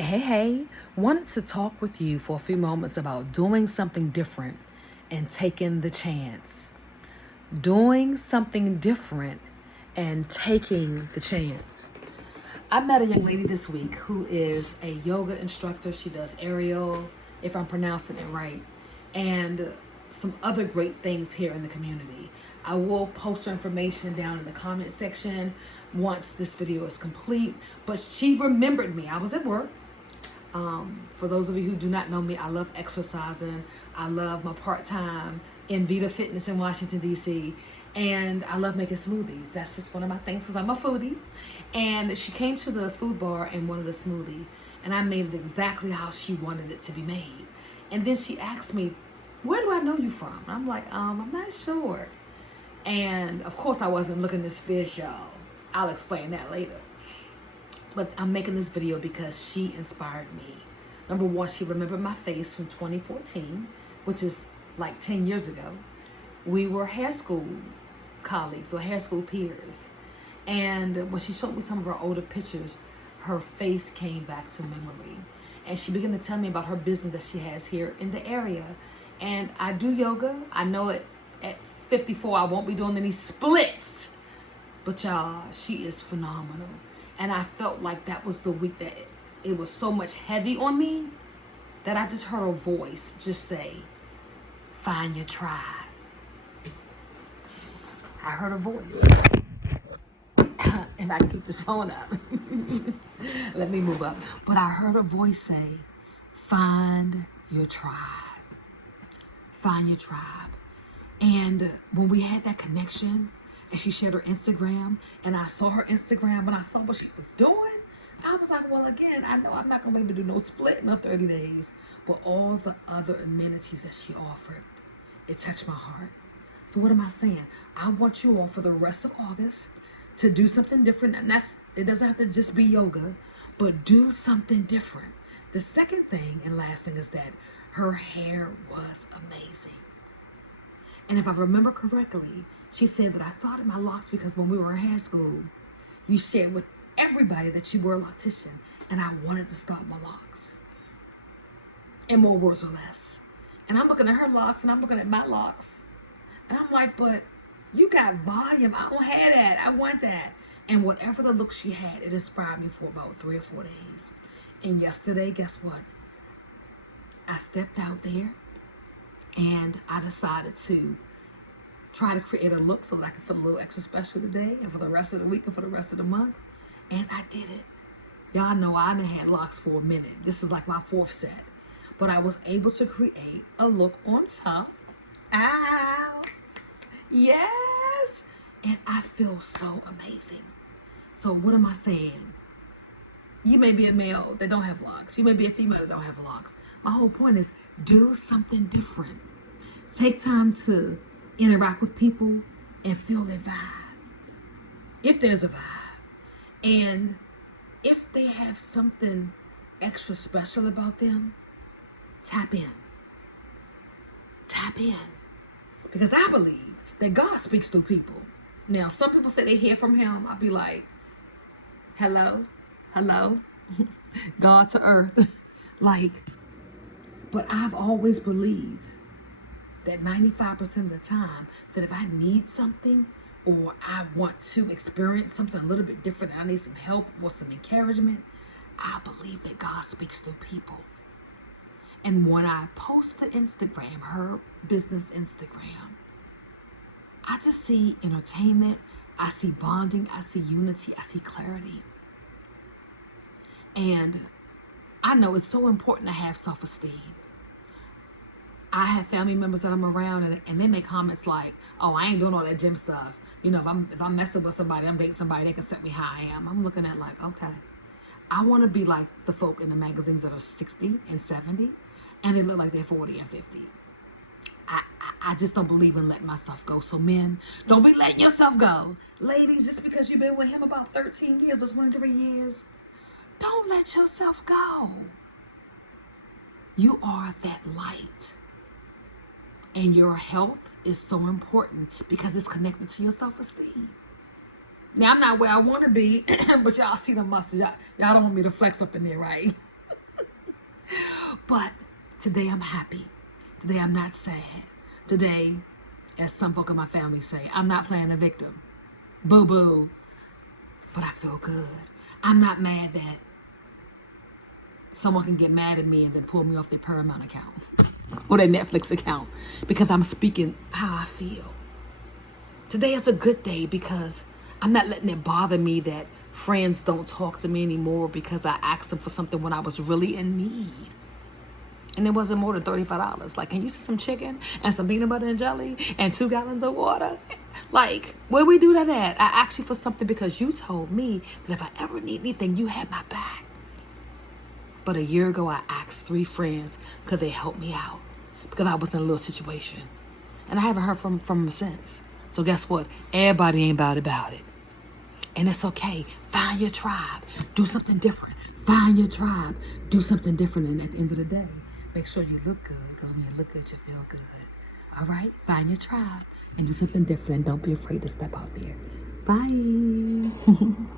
Hey. Wanted to talk with you for a few moments about doing something different and taking the chance. Doing something different and taking the chance. I met a young lady this week who is a yoga instructor. She does aerial, if I'm pronouncing it right, and some other great things here in the community. I will post her information down in the comment section once this video is complete, but she remembered me. I was at work. For those of you who do not know me, I love exercising. I love my part-time in Vita Fitness in Washington, D.C. And I love making smoothies. That's just one of my things because I'm a foodie. And she came to the food bar and wanted a smoothie. And I made it exactly how she wanted it to be made. And then she asked me, where do I know you from? I'm like, I'm not sure. And of course I wasn't looking this fish, y'all. I'll explain that later. But I'm making this video because she inspired me. Number one, she remembered my face from 2014, which is like 10 years ago. We were hair school colleagues or hair school peers. And when she showed me some of her older pictures, her face came back to memory. And she began to tell me about her business that she has here in the area. And I do yoga. I know it at 54, I won't be doing any splits. But y'all, she is phenomenal. And I felt like that was the week that it was so much heavy on me that I just heard her voice just say, find your tribe. I heard her voice. If I can keep this phone up. Let me move up. But I heard her voice say, find your tribe. Find your tribe. And when we had that connection, and she shared her Instagram, and I saw her Instagram, and I saw what she was doing, I was like, well, again, I know I'm not going to be able to do no split in 30 days, but all the other amenities that she offered, it touched my heart. So what am I saying? I want you all for the rest of August to do something different, and it doesn't have to just be yoga, but do something different. The second thing and last thing is that her hair was amazing. And if I remember correctly, she said that I started my locks because when we were in hair school, you shared with everybody that you were a loctician, and I wanted to start my locks. In more words or less. And I'm looking at her locks, and I'm looking at my locks, and I'm like, but you got volume. I don't have that. I want that. And whatever the look she had, it inspired me for about 3 or 4 days. And yesterday, guess what? I stepped out there, and I decided to try to create a look so that I could feel a little extra special today and for the rest of the week and for the rest of the month. And I did it. Y'all know I done had locks for a minute. This is like my 4th set. But I was able to create a look on top. Ow! Yes! And I feel so amazing. So what am I saying? You may be a male that don't have locks. You may be a female that don't have locks. My whole point is do something different. Take time to interact with people and feel their vibe. If there's a vibe. And if they have something extra special about them, tap in. Tap in. Because I believe that God speaks through people. Now, some people say they hear from him. I'll be like, hello? God to earth. But I've always believed that 95% of the time, that if I need something or I want to experience something a little bit different, I need some help or some encouragement, I believe that God speaks through people. And when I post the Instagram, her business Instagram, I just see entertainment, I see bonding, I see unity, I see clarity. And I know it's so important to have self-esteem. I have family members that I'm around and they make comments like, oh, I ain't doing all that gym stuff. You know, if I'm messing with somebody, I'm dating somebody, they can set me how I am. I'm looking at like, okay. I want to be like the folk in the magazines that are 60 and 70 and they look like they're 40 and 50. I just don't believe in letting myself go. So men, don't be letting yourself go. Ladies, just because you've been with him about 13 years or 23 years, don't let yourself go. You are that light. And your health is so important because it's connected to your self-esteem. Now, I'm not where I want to be, but y'all see the muscles. Y'all don't want me to flex up in there, right? But today I'm happy. Today I'm not sad. Today, as some folk in my family say, I'm not playing the victim. Boo-boo. But I feel good. I'm not mad that someone can get mad at me and then pull me off their Paramount account or their Netflix account because I'm speaking how I feel. Today is a good day because I'm not letting it bother me that friends don't talk to me anymore because I asked them for something when I was really in need. And it wasn't more than $35. Like, can you see some chicken and some peanut butter and jelly and 2 gallons of water? Like, where we do that at? I asked you for something because you told me that if I ever need anything, you had my back. But a year ago, I asked 3 friends, could they help me out? Because I was in a little situation. And I haven't heard from them since. So guess what? Everybody ain't about it. And it's okay. Find your tribe. Do something different. Find your tribe. Do something different. And at the end of the day, make sure you look good. Because when you look good, you feel good. All right? Find your tribe and do something different. Don't be afraid to step out there. Bye.